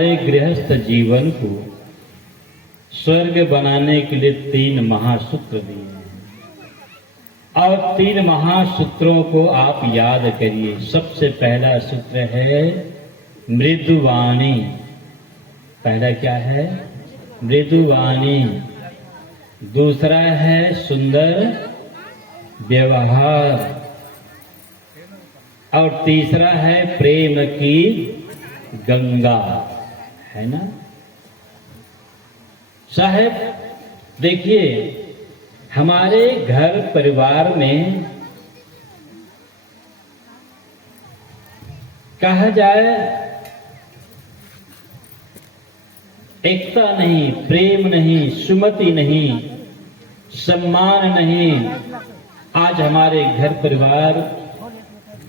हमारे गृहस्थ जीवन को स्वर्ग बनाने के लिए 3 महासूत्र दिए हैं और 3 महासूत्रों को आप याद करिए। सबसे पहला सूत्र है मृदुवाणी। पहला क्या है? मृदुवाणी। दूसरा है सुंदर व्यवहार और तीसरा है प्रेम की गंगा, है ना साहब? देखिए, हमारे घर परिवार में कहा जाए एकता नहीं, प्रेम नहीं, सुमति नहीं, सम्मान नहीं। आज हमारे घर परिवार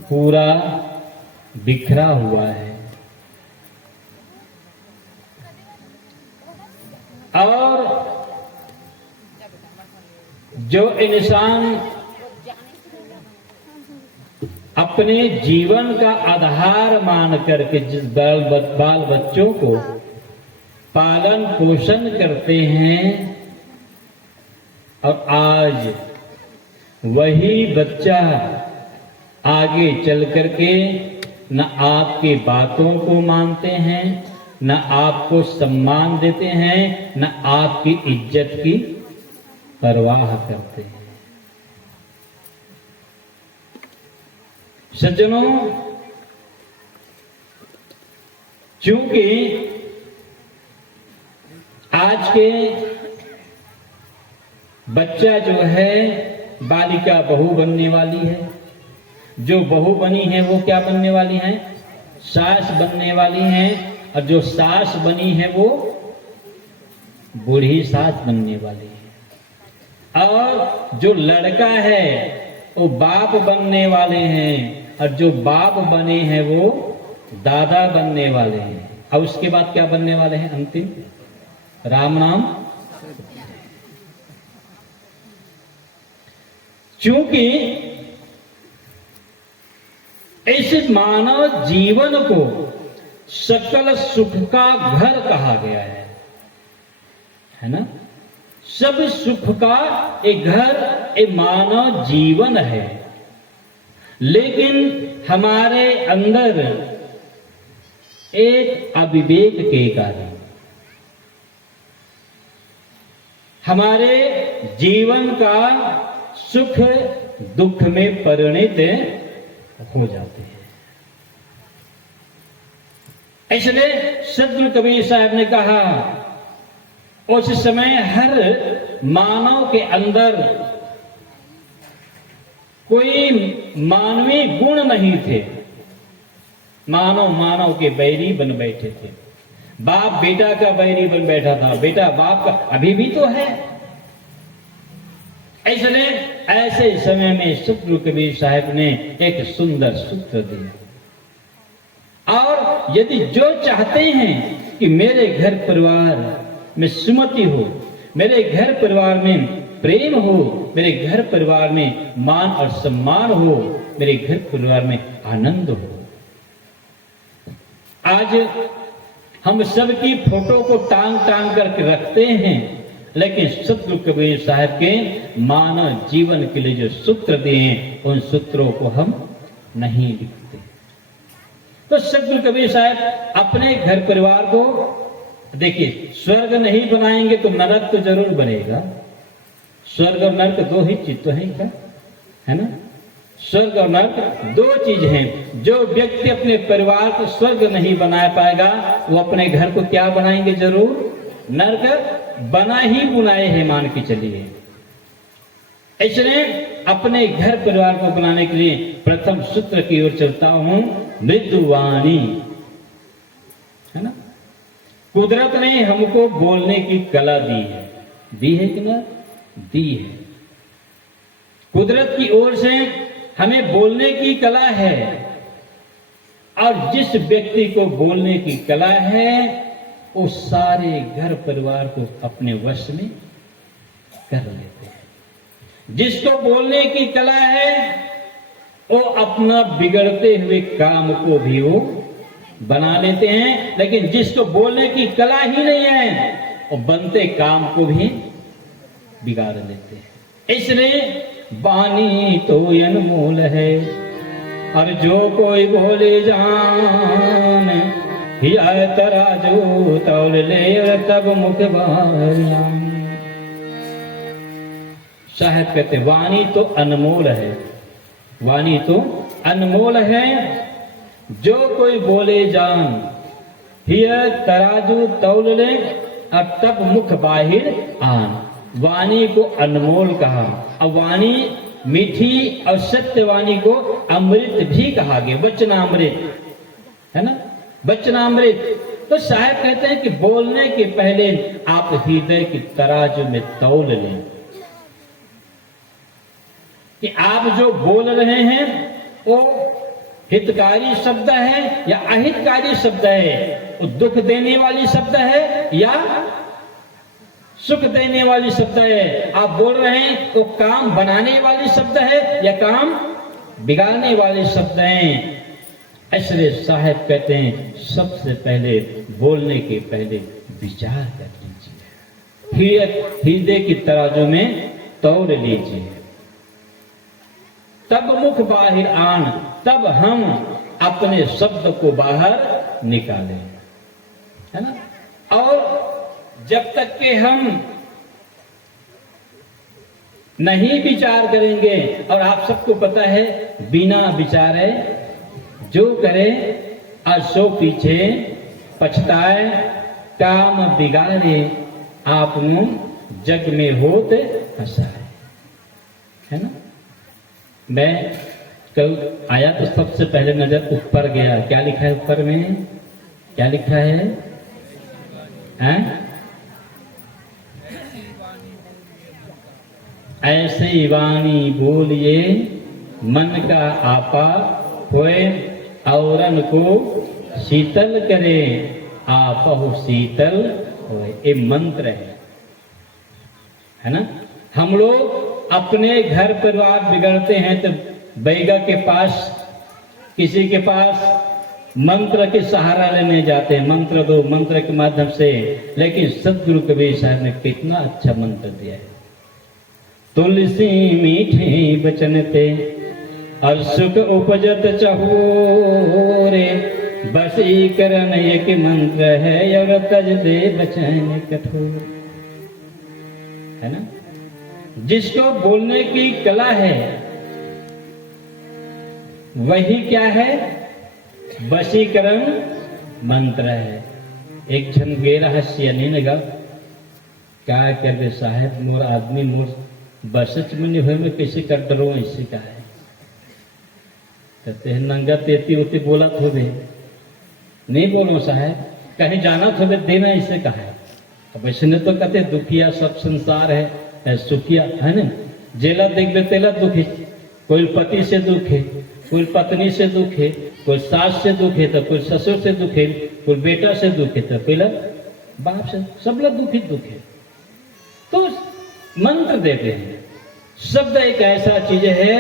पूरा बिखरा हुआ है और जो इंसान अपने जीवन का आधार मान करके जिस बाल बच्चों को पालन पोषण करते हैं और आज वही बच्चा आगे चल करके न आपकी बातों को मानते हैं, न आपको सम्मान देते हैं, न आपकी इज्जत की परवाह करते हैं। सज्जनों, क्योंकि आज के बच्चा जो है बालिका बहू बनने वाली है, जो बहू बनी है वो क्या बनने वाली है? सास बनने वाली है, और जो सास बनी है वो बूढ़ी सास बनने वाली है, और जो लड़का है वो बाप बनने वाले हैं, और जो बाप बने हैं वो दादा बनने वाले हैं। और उसके बाद क्या बनने वाले हैं? अंतिम राम नाम। क्योंकि इस मानव जीवन को सकल सुख का घर कहा गया है ना? सब सुख का एक घर, एक मानव जीवन है। लेकिन हमारे अंदर एक अविवेक के कारण हमारे जीवन का सुख दुख में परिणित हो जाते हैं। इसलिए सदगुरु कबीर साहब ने कहा, उस समय हर मानव के अंदर कोई मानवीय गुण नहीं थे। मानव के बैरी बन बैठे थे। बाप बेटा का बैरी बन बैठा था, बेटा बाप का अभी भी तो है। इसलिए ऐसे समय में सदगुरु कबीर साहब ने एक सुंदर सूत्र दिया। और यदि जो चाहते हैं कि मेरे घर परिवार में सुमति हो, मेरे घर परिवार में प्रेम हो, मेरे घर परिवार में मान और सम्मान हो, मेरे घर परिवार में आनंद हो। आज हम सबकी फोटो को टांग टांग करके रखते हैं, लेकिन सदगुरु कबीर साहब के मानव जीवन के लिए जो सूत्र दिए हैं, उन सूत्रों को हम नहीं लिखते। तो सदगुरु कबीर साहब अपने घर परिवार को देखिए, स्वर्ग नहीं बनाएंगे तो नरक तो जरूर बनेगा। स्वर्ग और नरक दो ही चीज तो है क्या, है ना? स्वर्ग और नरक दो चीज हैं। जो व्यक्ति अपने परिवार को स्वर्ग नहीं बना पाएगा, वो अपने घर को क्या बनाएंगे? जरूर नरक बना ही बुनाए हैं, मान के चलिए। इसलिए अपने घर परिवार को बनाने के लिए प्रथम सूत्र की ओर चलता हूं, मृदुवाणी, है ना? कुदरत ने हमको बोलने की कला दी है कि ना? दी है। कुदरत की ओर से हमें बोलने की कला है, और जिस व्यक्ति को बोलने की कला है वो सारे घर परिवार को अपने वश में कर लेते हैं। जिसको बोलने की कला है वो अपना बिगड़ते हुए काम को भी वो बना लेते हैं, लेकिन जिसको बोलने की कला ही नहीं है वो बनते काम को भी बिगाड़ लेते हैं। इसलिए वाणी तो अनमोल है, और जो कोई बोले जान हिया तराजू तौल ले तब मुख बारियां। साहब कहते वाणी तो अनमोल है, वाणी तो अनमोल है, जो कोई बोले जान हिया तराजू तौल ले अब तब मुख बाहिर आन। वाणी को अनमोल कहा, और वाणी मीठी और सत्य वाणी को अमृत भी कहा गया, वचनामृत है ना, वचनामृत। तो साहब कहते हैं कि बोलने के पहले आप हृदय की तराजू में तौल लें कि आप जो बोल रहे हैं वो हितकारी शब्द है या अहितकारी शब्द है, वो दुख देने वाली शब्द है या सुख देने वाली शब्द है। आप बोल रहे हैं तो काम बनाने वाली शब्द है या काम बिगाड़ने वाले शब्द हैं। इसलिए साहब कहते हैं सबसे पहले बोलने के पहले विचार कर लीजिए, हृदय की तराजू में तौल लीजिए, तब मुख बाहिर आन, तब हम अपने शब्द को बाहर निकालें, है ना। और जब तक कि हम नहीं विचार करेंगे, और आप सबको पता है बिना विचारे जो करे असो पीछे पछताए, काम बिगाड़े आपनु जग में होत हंसाए, है ना। मैं कल आया तो सबसे पहले नजर ऊपर गया, क्या लिखा है ऊपर में, क्या लिखा है, हैं? ऐसे वाणी बोलिए मन का आपा होए, औरन को शीतल करे आपहु शीतल होए। ये मंत्र है ना। हम लोग अपने घर परिवार बिगड़ते हैं तो बैगा के पास, किसी के पास मंत्र के सहारा लेने जाते हैं, मंत्र दो, मंत्र के माध्यम से। लेकिन सदगुरु कबीर साहब ने कितना अच्छा मंत्र दिया है, तुलसी मीठे बचन ते और सुख उपजत चहोरे, बसी करन एक मंत्र है और तज दे बचन कठोर, है ना। जिसको बोलने की कला है वही क्या है, वशीकरण मंत्र है। एक जन गेरा हस्या नहीं लगा, क्या कर दे साहब मोर आदमी मोर बसच में नहीं हुए, मैं कैसे कर डरो ऐसे का है, कहते हैं नंगा तेती होती बोला थोड़े नहीं बोलो साहब, कहीं जाना थोड़े देना ऐसे कहा है। अब ऐसे ने तो कहते दुखिया सब संसार है, सुखिया है ना, जेला देख दे तेला दुखी, कोई पति से दुख है, कोई पत्नी से दुख है, कोई सास से दुख है, तो कोई ससुर से दुख है, कोई बेटा से दुख है, तो पहला बाप से, सब लोग दुख है। तो मंत्र देते हैं। शब्द एक ऐसा चीज है,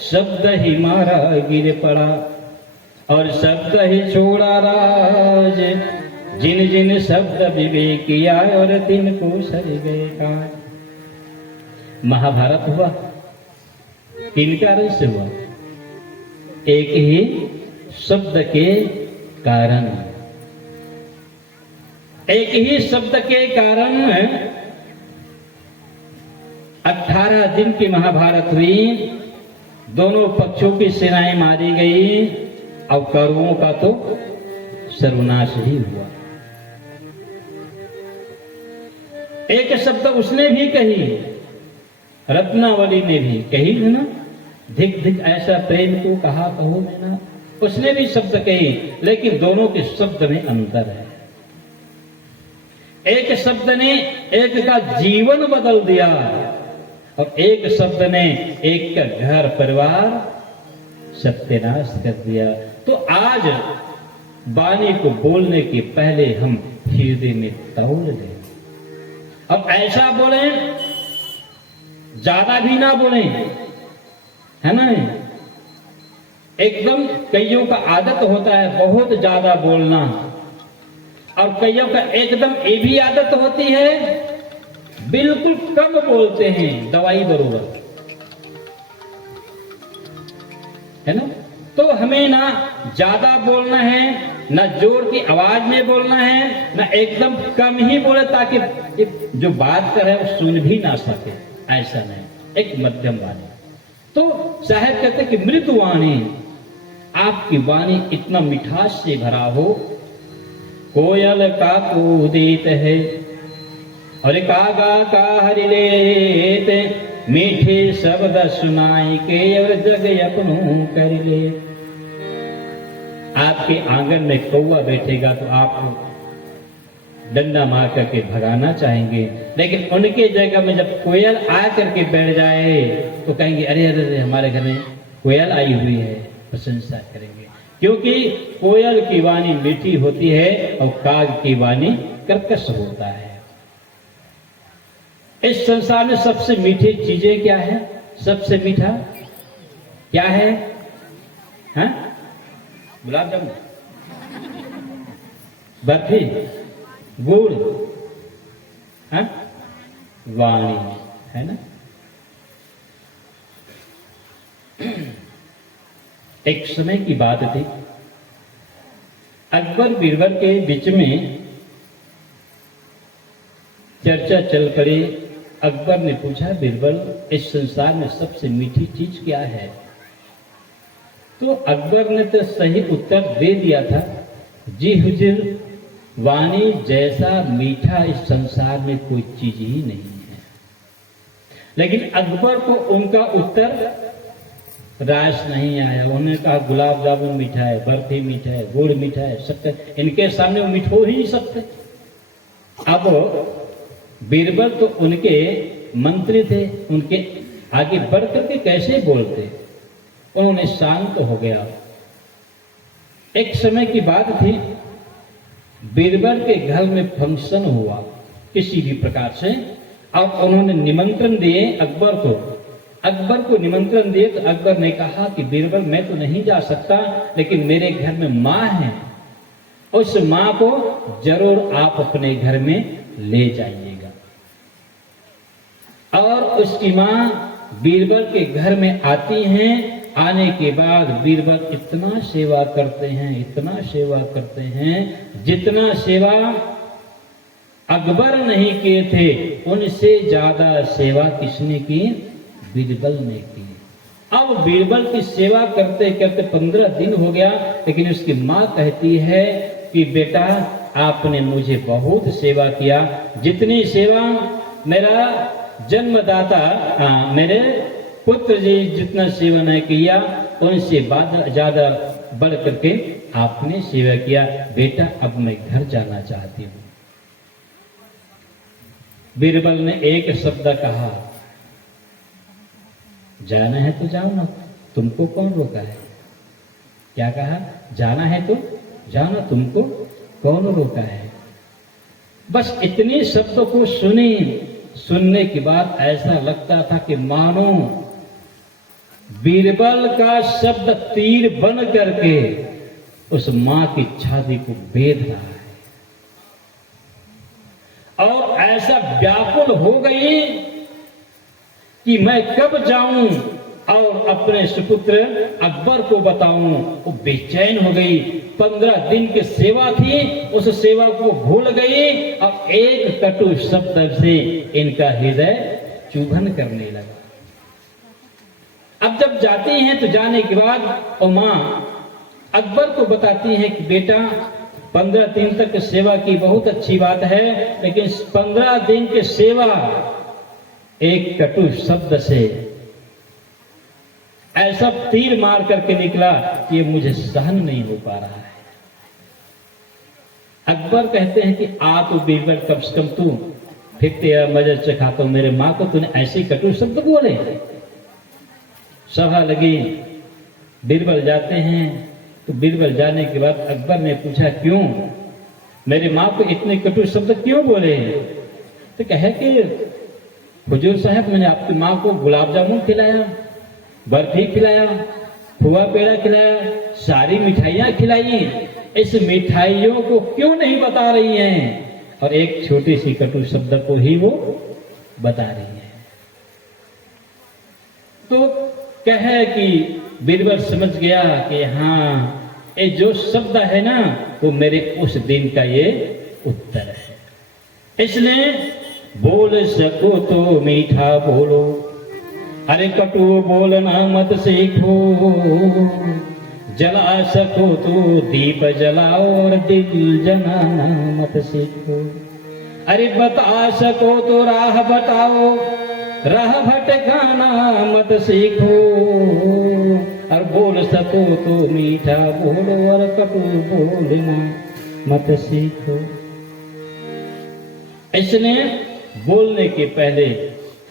शब्द ही मारा गिर पड़ा और शब्द ही छोड़ा राज, जिन जिन शब्द विवेक किया और दिन को सर गए काज। महाभारत हुआ किन कारण से हुआ, एक ही शब्द के कारण, एक ही शब्द के कारण 18 दिन की महाभारत हुई, दोनों पक्षों की सेनाएं मारी गई और कौरवों का तो सर्वनाश ही हुआ। एक शब्द उसने भी कही, रत्नावली ने भी कही है ना, धिक धिक ऐसा प्रेम को कहा कहो मैना, उसने भी शब्द कही, लेकिन दोनों के शब्द में अंतर है। एक शब्द ने एक का जीवन बदल दिया और एक शब्द ने एक का घर परिवार सत्यानाश कर दिया। तो आज वाणी को बोलने के पहले हम हृदय में तौल लें। अब ऐसा बोले, ज्यादा भी ना बोले, है ना, एकदम कईयों का आदत होता है बहुत ज्यादा बोलना, और कईयों का एकदम ये भी आदत होती है बिल्कुल कम बोलते हैं, दवाई बरोबर, है ना। तो हमें ना ज्यादा बोलना है, ना जोर की आवाज में बोलना है, ना एकदम कम ही बोले ताकि जो बात कर रहे हैं वो सुन भी ना सके, ऐसा नहीं, एक मध्यम वाणी। तो साहब कहते कि मृत वाणी, आपकी वाणी इतना मिठास से भरा हो, कोयल का कूदित है और कागा का हरिलेत, मीठे शब्द सुनाई के और जग अपनों कर ले। आपके आंगन में कौवा बैठेगा तो आप डंडा मार करके भगाना चाहेंगे, लेकिन उनके जगह में जब कोयल आ करके बैठ जाए तो कहेंगे अरे अरे अरे हमारे घर में कोयल आई हुई है, प्रशंसा करेंगे, क्योंकि कोयल की वाणी मीठी होती है और काग की वाणी कर्कश होता है। इस संसार में सबसे मीठी चीजें क्या है? सबसे मीठा क्या है? हाँ? गुलाब जामुन, बर्फी, गुड़, हाँ? वाणी, है ना। एक समय की बात थी, अकबर बीरबल के बीच में चर्चा चल पड़ी। अकबर ने पूछा बीरबल इस संसार में सबसे मीठी चीज क्या है? तो अकबर ने तो सही उत्तर दे दिया था, जी हुजूर, वाणी जैसा मीठा इस संसार में कोई चीज ही नहीं है। लेकिन अकबर को उनका उत्तर रास नहीं आया। उन्होंने कहा गुलाब जामुन मीठा है, बर्फी मीठा है, गुड़ मीठा है, शक्कर, इनके सामने वो मीठ हो ही नहीं सकते। अब बीरबल तो उनके मंत्री थे, उनके आगे बढ़ करके कैसे बोलते? उन्होंने शांत हो गया। एक समय की बात थी, बीरबल के घर में फंक्शन हुआ किसी भी प्रकार से, अब उन्होंने निमंत्रण दिए अकबर को। अकबर को निमंत्रण दिए तो अकबर ने कहा कि बीरबल मैं तो नहीं जा सकता, लेकिन मेरे घर में माँ है, उस माँ को जरूर आप अपने घर में ले जाइएगा। और उसकी माँ बीरबल के घर में आती हैं। आने के बाद बीरबल इतना सेवा करते हैं, इतना सेवा करते हैं, जितना सेवा अकबर नहीं किए थे उनसे ज्यादा सेवा किसने की? बीरबल ने की। अब बीरबल की सेवा करते करते 15 दिन हो गया, लेकिन उसकी माँ कहती है कि बेटा आपने मुझे बहुत सेवा किया, जितनी सेवा मेरा जन्मदाता मेरे पुत्र जी जितना सेवा नहीं किया उनसे ज्यादा बढ़ करके आपने सेवा किया। बेटा अब मैं घर जाना चाहती हूँ। बीरबल ने एक शब्द कहा, जाना है तो जाओ ना, तुमको कौन रोका है? क्या कहा? जाना है तो जाओ ना, तुमको कौन रोका है? बस इतने शब्दों को सुनने के बाद ऐसा लगता था कि मानो बीरबल का शब्द तीर बन करके उस मां की छाती को बेध रहा है, और ऐसा व्याकुल हो गई कि मैं कब जाऊं और अपने सुपुत्र अकबर को बताऊं। वो बेचैन हो गई। 15 दिन की सेवा थी, उस सेवा को भूल गई और एक कटु शब्द से इनका हृदय चुभन करने लगा। अब जब जाती हैं तो जाने के बाद और माँ अकबर को बताती हैं कि बेटा 15 दिन तक सेवा की बहुत अच्छी बात है, लेकिन 15 दिन की सेवा एक कटु शब्द से ऐसा तीर मार करके निकला कि ये मुझे सहन नहीं हो पा रहा है। अकबर कहते हैं कि आ तो बीरबल कम से कम तू फिर तेरा मजे से खाता हूं, मेरे माँ को तूने ऐसे कटु शब्द बोले। सभा लगी, बीरबल जाते हैं। तो बीरबल जाने के बाद अकबर ने पूछा क्यों मेरी माँ को इतने कटु शब्द क्यों बोले? तो कहे कि हुजूर साहब मैंने आपकी माँ को गुलाब जामुन खिलाया, बर्फी खिलाया, खोआ पेड़ा खिलाया, सारी मिठाइयां खिलाई, इस मिठाइयों को क्यों नहीं बता रही हैं? और एक छोटी सी कटु शब्द को ही वो बता रही है। तो कहे कि बीरबल समझ गया कि हाँ, ये जो शब्द है ना, वो मेरे उस दिन का ये उत्तर है। इसलिए बोल सको तो मीठा बोलो, अरे कटु बोलना मत सीखो, जला सको तो दीप जलाओ और दिल जलाना मत सीखो। अरे बता सको तो राह बताओ, राह भटकाना मत सीखो। और बोल सको तो मीठा बोलो और कटु बोलना मत सीखो। इसलिए बोलने के पहले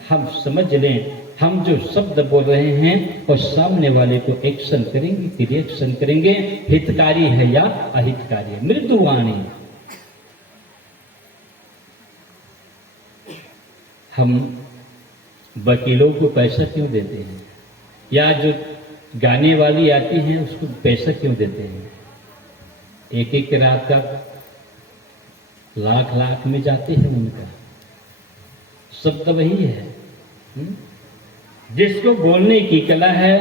हम समझ लें, हम जो शब्द बोल रहे हैं और सामने वाले को एक्शन करेंगे कि रिएक्शन करेंगे, हितकारी है या अहितकारी है। मृदुवाणी, हम वकीलों को पैसा क्यों देते हैं, या जो गाने वाली आती है उसको पैसा क्यों देते हैं? एक एक रात का लाख लाख में जाते हैं उनका। शब्द वही है। जिसको बोलने की कला है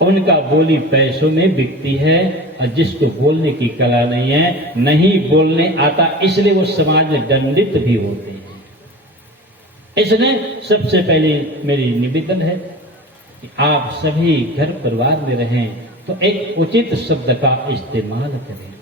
उनका बोली पैसों में बिकती है, और जिसको बोलने की कला नहीं है, नहीं बोलने आता, इसलिए वो समाज में दंडित भी होते हैं। इसलिए सबसे पहले मेरी निवेदन है कि आप सभी घर परिवार में रहें तो एक उचित शब्द का इस्तेमाल करें।